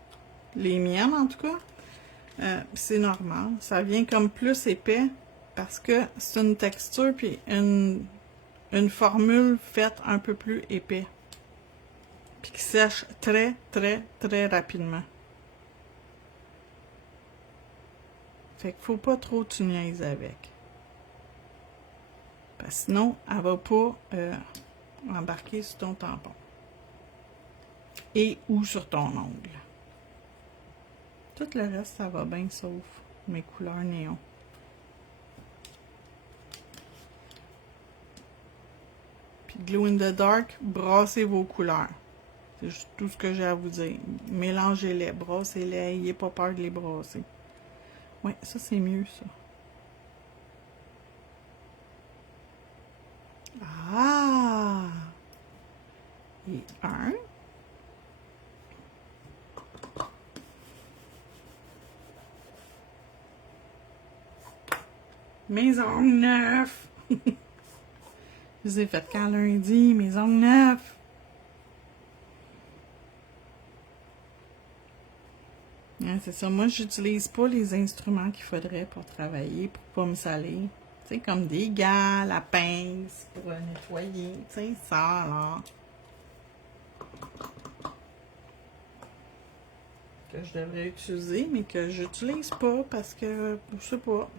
Les miennes, en tout cas. C'est normal. Ça vient comme plus épais parce que c'est une texture puis une formule faite un peu plus épais. Puis qui sèche très, très, très rapidement. Fait qu'il faut pas trop tu niaises avec. Parce que sinon, elle va pas embarquer sur ton tampon. Et ou sur ton ongle. Tout le reste, ça va bien, sauf mes couleurs néon. Puis Glow in the Dark, brassez vos couleurs. C'est juste tout ce que j'ai à vous dire. Mélangez-les, brassez-les, n'ayez pas peur de les brasser. Oui, ça c'est mieux, ça. Ah! Et un. Mes ongles neufs! Je les ai fait quand lundi, mes ongles neufs! Ouais, c'est ça. Moi, j'utilise pas les instruments qu'il faudrait pour travailler, pour pas me salir. Tu sais, comme des gants, la pince pour nettoyer. Tu sais, ça, là. Que je devrais utiliser, mais que j'utilise pas parce que, je sais pas.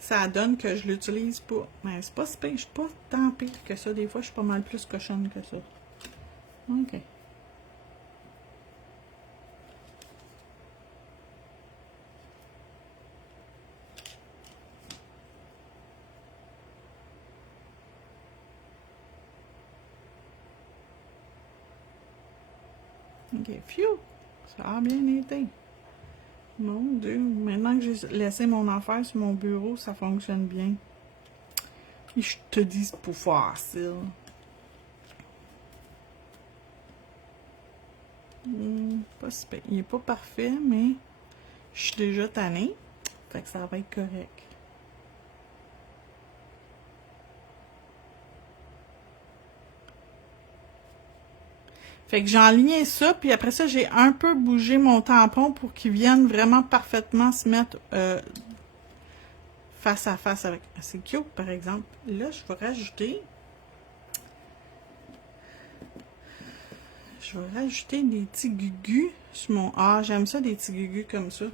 Ça donne que je l'utilise pas. Mais c'est pas si pire, je suis pas tant pire que ça. Des fois, je suis pas mal plus cochonne que ça. OK. OK, phew! Ça a bien été. Mon Dieu, maintenant que j'ai laissé mon affaire sur mon bureau, ça fonctionne bien. Et je te dis, c'est pas facile. Pas si pire. Il est pas parfait, mais je suis déjà tannée. Fait que ça va être correct. Fait que j'ai enligné ça, puis après ça, j'ai un peu bougé mon tampon pour qu'il vienne vraiment parfaitement se mettre face à face avec. C'est cute, par exemple. Là, je vais rajouter. Je vais rajouter des petits gugus sur mon. Ah, j'aime ça, des petits gugus comme ça.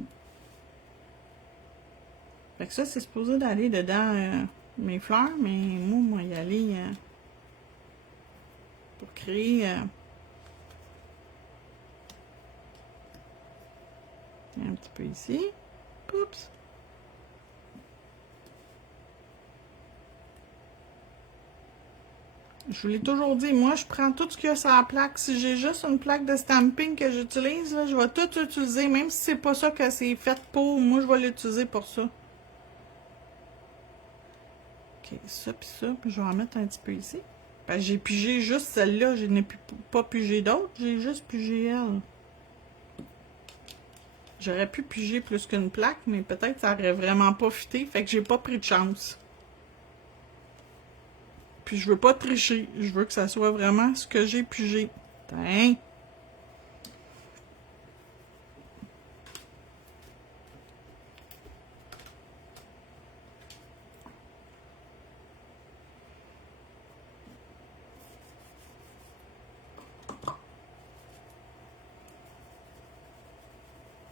Fait que ça, c'est supposé d'aller dedans mes fleurs, mais moi, y aller pour créer. Un petit peu ici. Oups. Je vous l'ai toujours dit, moi, je prends tout ce qu'il y a sur la plaque. Si j'ai juste une plaque de stamping que j'utilise, je vais tout utiliser. Même si c'est pas ça que c'est fait pour, moi, je vais l'utiliser pour ça. OK, ça puis ça. Puis je vais en mettre un petit peu ici. Parce que j'ai pigé juste celle-là. Je n'ai pas pigé d'autres. J'ai juste pigé elle. J'aurais pu piger plus qu'une plaque, mais peut-être que ça aurait vraiment pas fité. Fait que j'ai pas pris de chance. Puis je veux pas tricher. Je veux que ça soit vraiment ce que j'ai pigé. Tiens.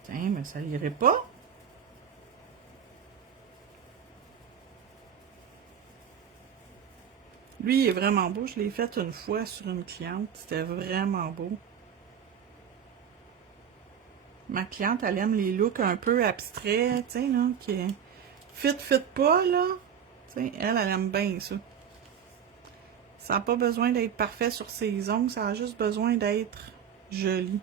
Tiens, mais ça irait pas. Lui, il est vraiment beau. Je l'ai fait une fois sur une cliente. C'était vraiment beau. Ma cliente, elle aime les looks un peu abstraits, tu sais, là, qui fit pas, là. Tu sais, elle aime bien ça. Ça n'a pas besoin d'être parfait sur ses ongles, ça a juste besoin d'être joli.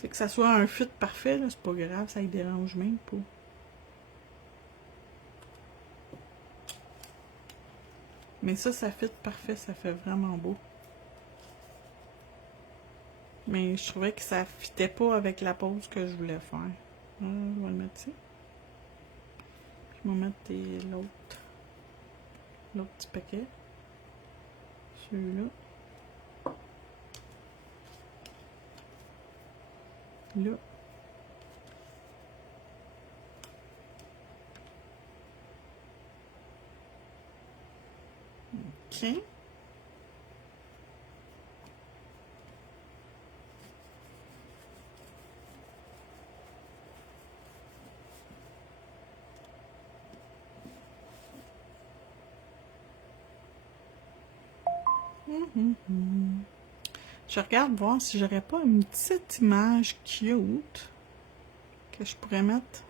C'est que ça soit un fit parfait, là, c'est pas grave, ça y dérange même pas. Mais ça fit parfait, ça fait vraiment beau. Mais je trouvais que ça fitait pas avec la pose que je voulais faire. Je vais le mettre ici. Je vais mettre l'autre petit paquet. Celui-là. Là. OK. Je regarde voir si j'aurais pas une petite image cute que je pourrais mettre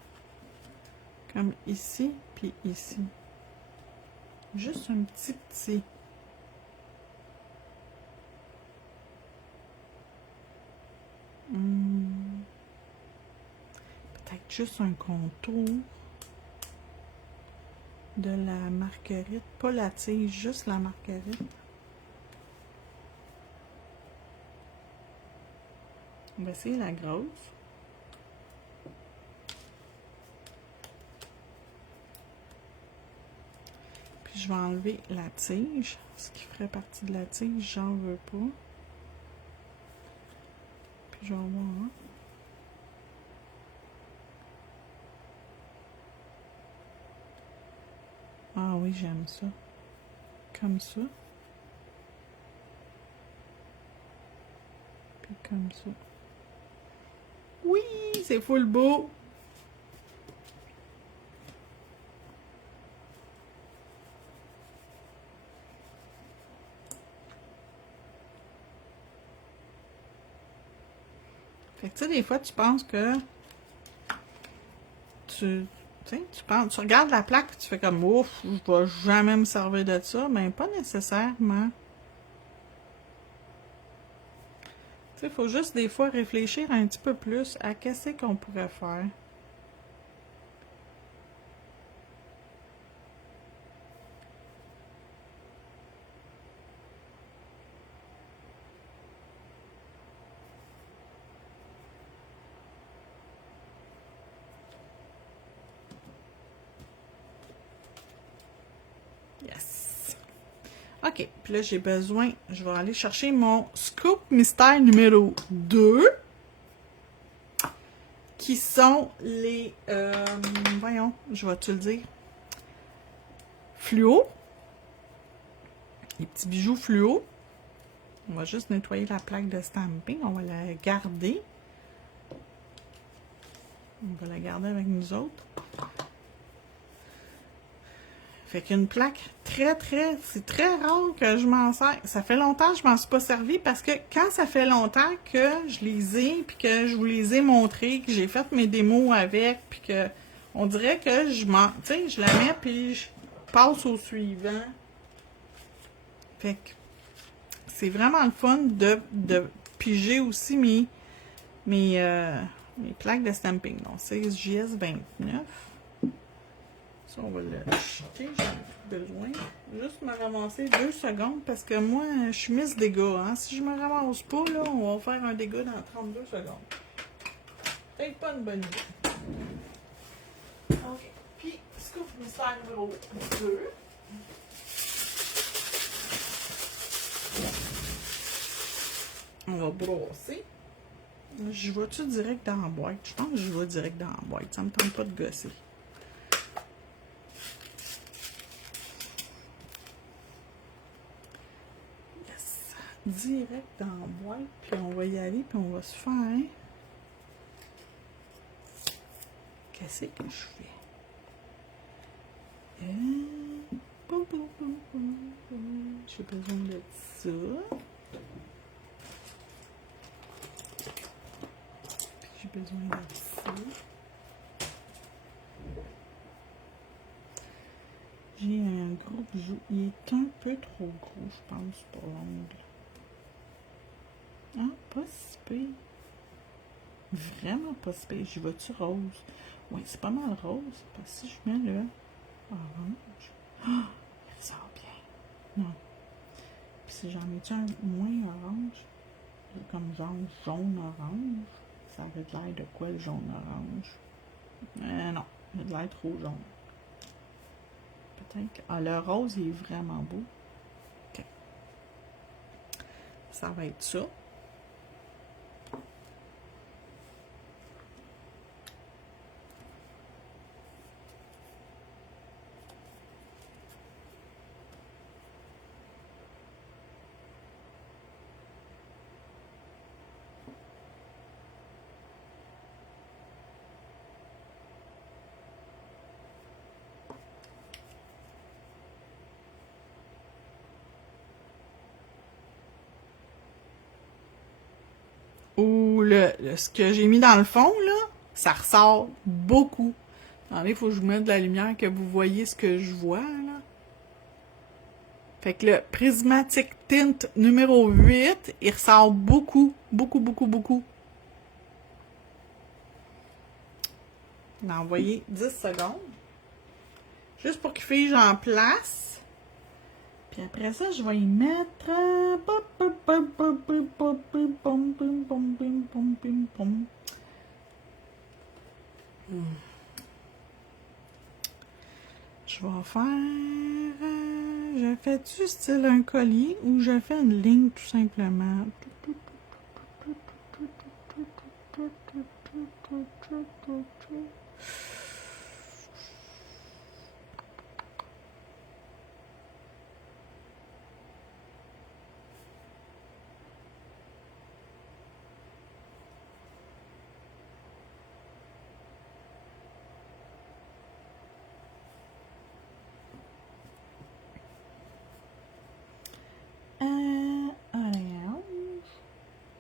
comme ici puis ici. Juste un petit. Peut-être juste un contour de la marguerite. Pas la tige, juste la marguerite. On va essayer la grosse. Puis je vais enlever la tige. Ce qui ferait partie de la tige, j'en veux pas. Puis je vais voir. Ah oui, j'aime ça. Comme ça. Puis comme ça. Oui, c'est full beau. Fait que tu sais, des fois, tu penses que tu regardes la plaque et tu fais comme ouf, je vais jamais me servir de ça, mais pas nécessairement. Tu sais, il faut juste des fois réfléchir un petit peu plus à qu'est-ce qu'on pourrait faire. Yes! OK, puis là, j'ai besoin, je vais aller chercher mon Scoop Mystère numéro 2, qui sont les, voyons, je vais te le dire, fluo, les petits bijoux fluo. On va juste nettoyer la plaque de stamping, on va la garder. On va la garder avec nous autres. Fait qu'une plaque c'est très rare que je m'en sers. Ça fait longtemps que je m'en suis pas servi parce que quand ça fait longtemps que je les ai, puis que je vous les ai montrés, que j'ai fait mes démos avec, puis que on dirait que je la mets puis je passe au suivant. Fait que c'est vraiment le fun de piger aussi mes plaques de stamping. Donc, c'est JS29. Ça, on va le jeter, j'en ai plus besoin. Juste me ramasser 2 secondes parce que moi, je suis mise dégâts. Hein? Si je me ramasse pas, là, on va faire un dégât dans 32 secondes. Peut-être pas une bonne idée. OK. Puis, Scoop Mystère numéro 2. On va brosser. Je vais-tu direct dans la boîte? Je pense que je vais direct dans la boîte. Ça me tente pas de gosser. Yes. Direct dans la boîte. Puis on va y aller. Puis on va se faire... Qu'est-ce que je fais? J'ai besoin de ça. J'ai besoin de ça. J'ai un gros bijou. Il est un peu trop gros, je pense, pour l'ongle. Ah, pas si pire. Vraiment pas spécial. J'y vais-tu rose? Oui, c'est pas mal rose. Parce que si je mets le orange... Ah! Il ressort bien. Non. Puis si j'en mets un moins orange, comme genre jaune-orange, ça aurait de l'air de quoi le jaune-orange? Non, il a de l'air trop jaune. Peut-être que... Ah, le rose, il est vraiment beau. OK. Ça va être ça. Ou ce que j'ai mis dans le fond, là, ça ressort beaucoup. Attendez, il faut que je vous mette de la lumière que vous voyez ce que je vois, là. Fait que le Prismatic Tint numéro 8, il ressort beaucoup, beaucoup, beaucoup, beaucoup. On va envoyer 10 secondes. Juste pour qu'il fige en place. Puis après ça, je vais y mettre... Je vais faire... je fais-tu style un collier ou je fais une ligne tout simplement? Orange.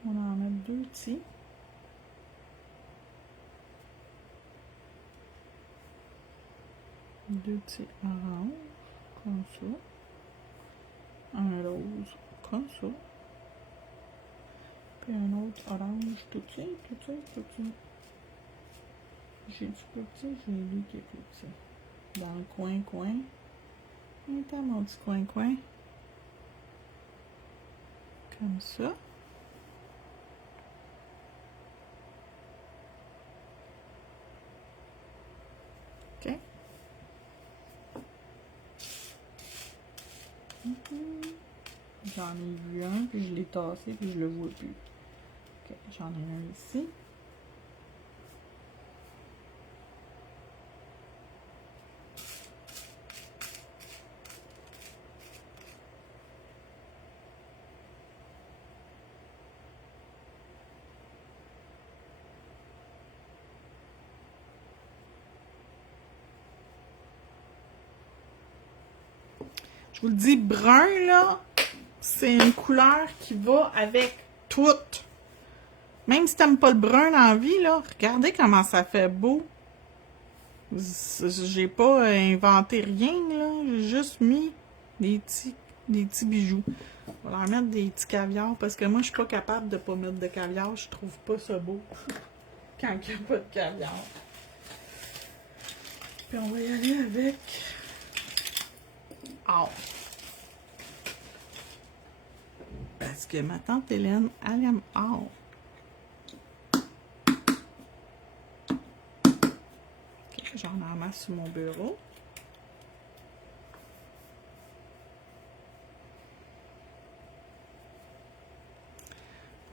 On va en mettre 2 petits. Deux petits oranges, comme ça. Un rose, comme ça. Puis un autre orange, tout petit, tout petit, tout petit. J'ai du plus petit, j'ai lui qui est plus petit. Dans le coin. Attends, mon petit coin. Comme ça. OK. J'en ai vu un, puis je l'ai tassé, puis je le vois plus. OK, j'en ai un ici. Je vous le dis, brun, là, c'est une couleur qui va avec tout. Même si t'aimes pas le brun dans la vie, là, regardez comment ça fait beau. J'ai pas inventé rien, là. J'ai juste mis des petits bijoux. On va leur mettre des petits caviars parce que moi, je suis pas capable de pas mettre de caviar. Je trouve pas ça beau quand il n'y a pas de caviar. Puis on va y aller avec... Oh. Parce que ma tante Hélène, elle aime or. Okay, j'en amasse sur mon bureau.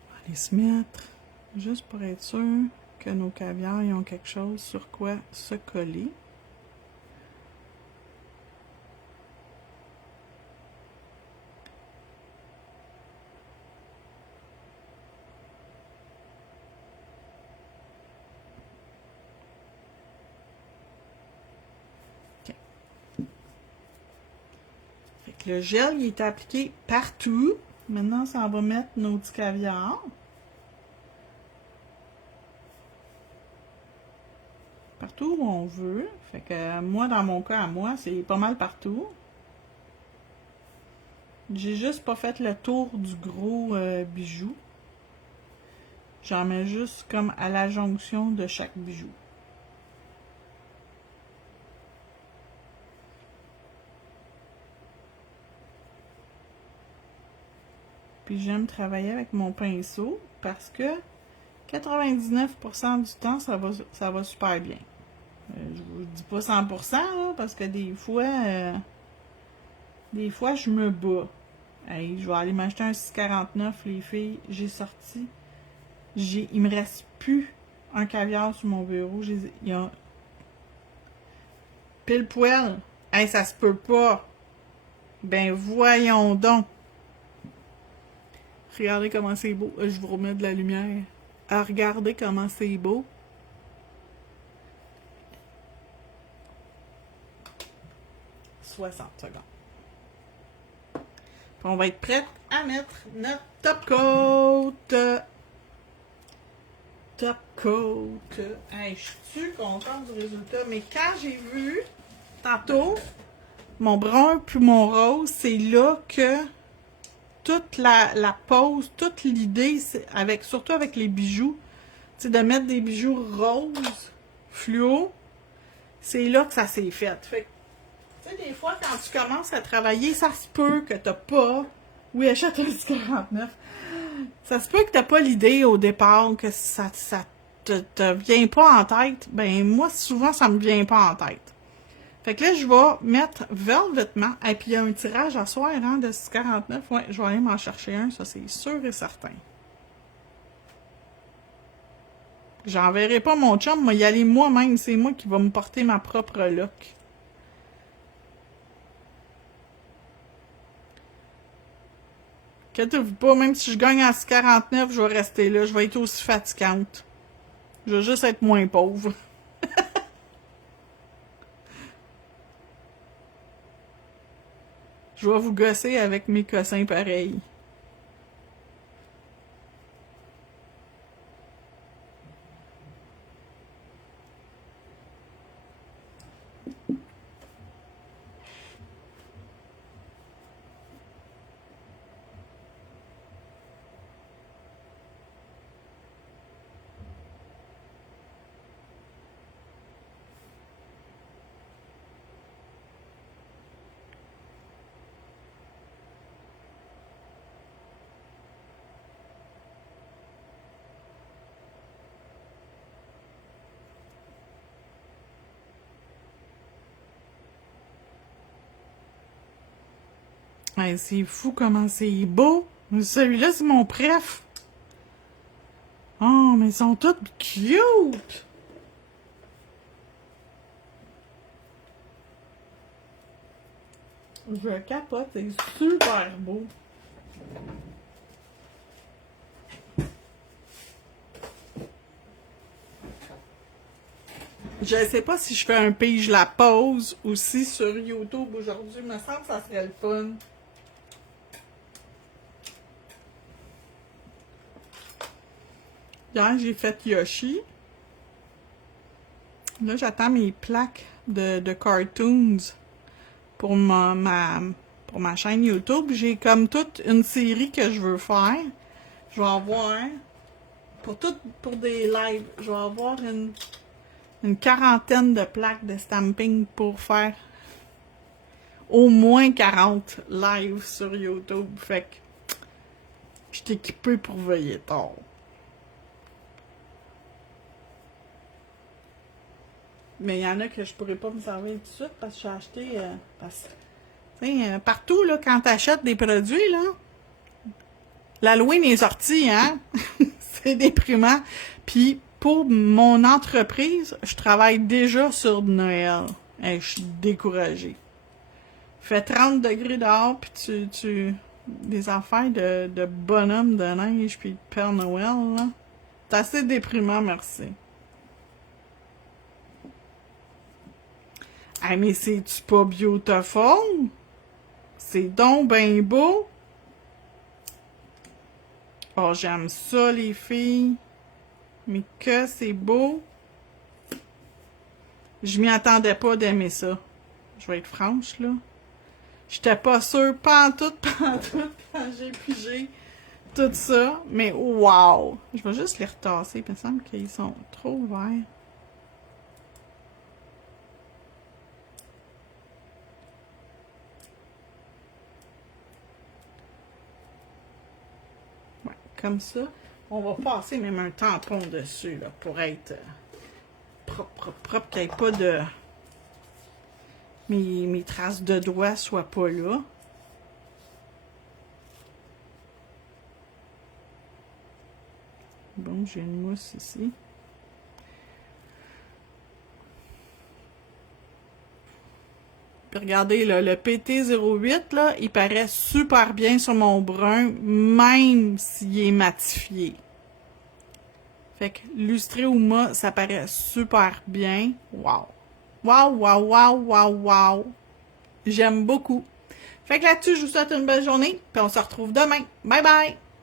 On va aller se mettre, juste pour être sûr que nos caviars ils ont quelque chose sur quoi se coller. Le gel, il est appliqué partout. Maintenant, ça va mettre nos petits caviars. Partout où on veut. Fait que moi, dans mon cas, à moi, c'est pas mal partout. J'ai juste pas fait le tour du gros bijou. J'en mets juste comme à la jonction de chaque bijou. Puis j'aime travailler avec mon pinceau parce que 99% du temps, ça va super bien. Je vous dis pas 100%, là, parce que des fois, je me bats. Hey, je vais aller m'acheter un 6,49, les filles. J'ai sorti. Il me reste plus un caviar sur mon bureau. Il y a pile poil. Hey, ça se peut pas. Ben voyons donc. Regardez comment c'est beau. Je vous remets de la lumière. Regardez comment c'est beau. « 60 secondes. Puis on va être prête à mettre notre top coat. Top coat. Hey, je suis contente du résultat. Mais quand j'ai vu tantôt mon brun puis mon rose, c'est là que toute la pose, toute l'idée, surtout avec les bijoux, c'est de mettre des bijoux roses, fluo, c'est là que ça s'est fait. Fait que, tu sais, des fois, quand tu commences à travailler, ça se peut que t'as pas... Oui, achète un 49. Ça se peut que t'as pas l'idée au départ, que ça te vient pas en tête. Ben, moi, souvent, ça me vient pas en tête. Fait que là, je vais mettre velvetement. Et puis, il y a un tirage à soir, hein, de 6,49. Ouais, je vais aller m'en chercher un, ça, c'est sûr et certain. J'enverrai pas mon chum, moi, y aller moi-même. C'est moi qui va me porter ma propre look. Inquiétez-vous pas, même si je gagne à 6,49, je vais rester là. Je vais être aussi fatigante. Je vais juste être moins pauvre. Je vais vous gosser avec mes cossins pareils. Ouais, c'est fou comment c'est beau. Celui-là, c'est mon préf. Oh, mais ils sont tous cute. Je capote, c'est super beau. Je sais pas si je fais un pige la pause aussi sur YouTube aujourd'hui. Me semble que ça serait le fun. Hier, j'ai fait Yoshi. Là, j'attends mes plaques de cartoons pour pour ma chaîne YouTube. J'ai comme toute une série que je veux faire. Je vais avoir, pour des lives, je vais avoir une quarantaine de plaques de stamping pour faire au moins 40 lives sur YouTube. Fait que je suis équipée pour veiller tard. Mais il y en a que je pourrais pas me servir tout de suite parce que j'ai acheté... partout, là, quand tu achètes des produits, là, l'Halloween est sorti, hein? C'est déprimant. Puis, pour mon entreprise, je travaille déjà sur Noël. Et je suis découragée. Il fait 30 degrés dehors, puis des affaires de bonhomme de neige, puis de Père Noël, là. C'est assez déprimant, merci. Ah, mais c'est-tu pas beautiful? C'est donc ben beau. Oh, j'aime ça, les filles. Mais que c'est beau. Je m'y attendais pas d'aimer ça. Je vais être franche, là. J'étais pas sûre, pantoute, quand j'ai pigé tout ça, mais wow! Je vais juste les retasser, il me semble qu'ils sont trop verts. Ouais, comme ça. On va passer même un tampon dessus, là, pour être propre, qu'il n'y ait pas de... Mes traces de doigts soient pas là. Bon, j'ai une mousse ici. Puis regardez, là, le PT08, là, il paraît super bien sur mon brun, même s'il est matifié. Fait que lustré ou mat, ça paraît super bien. Wow! Wow, wow, wow, wow, wow! J'aime beaucoup. Fait que là-dessus, je vous souhaite une belle journée, puis on se retrouve demain. Bye bye!